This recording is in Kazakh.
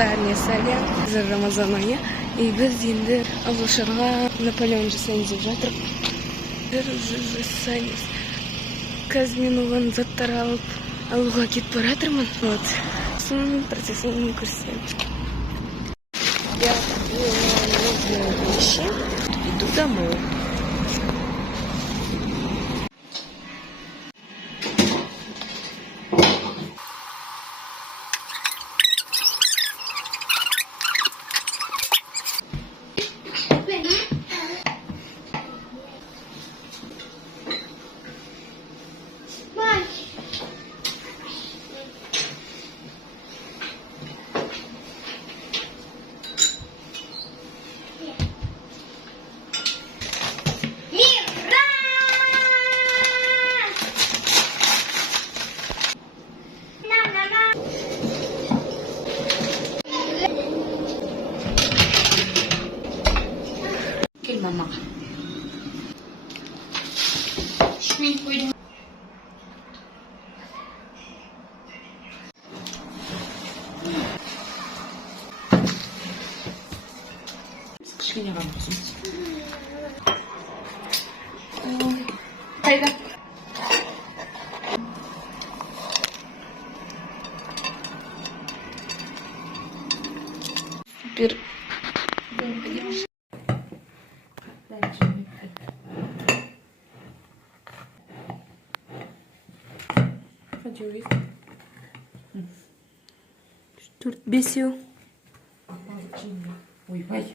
Заранее сәлем, қазір Рамазан айы. Біз енді ағылшынға Наполеон жасаймыз деп жатыр. Жасаймыз. Қазір мен оған заттар алуға кетіп бара жатырмын. Вот. Соның процесін көрсетемін. Я купила новые вещи, иду домой. Мама. Шминку. Кішкене ғана қосыңыз. Қайда? Супер. Төрт бесеу. Ойбай.